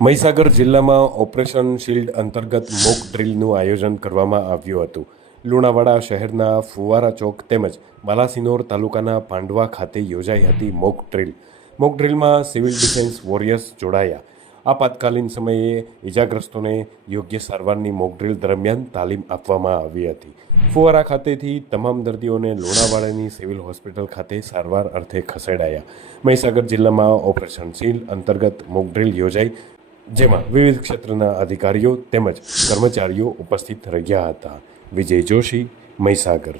મહીસાગર જિલ્લામાં operation shield અંતર્ગત mock ડ્રીલનું આયોજન કરવામાં આવ્યું હતું. લુણાવાડા શહેરના ફુવારા ચોક તેમજ બાલાસિનોર તાલુકાના પાંડવા ખાતે યોજાઈ હતી મોક ડ્રીલ. મોક ડ્રીલમાં સિવિલ ડિફેન્સ વોરિયર્સ જોડાયા. આપાતકાલીન સમયે ઇજાગ્રસ્તોને યોગ્ય સારવારની મોક ડ્રીલ દરમિયાન તાલીમ આપવામાં આવી હતી. ફુવારા ખાતેથી તમામ દર્દીઓને લુણાવાડાની સિવિલ હોસ્પિટલ ખાતે સારવાર અર્થે ખસેડાયા. મહીસાગર જિલ્લામાં ઓપરેશન શિલ્ડ અંતર્ગત મોક ડ્રીલ યોજાઈ જેમાં વિવિધ ક્ષેત્રના અધિકારીઓ તેમજ કર્મચારીઓ ઉપસ્થિત રહ્યા હતા. વિજય જોશી મહીસાગર.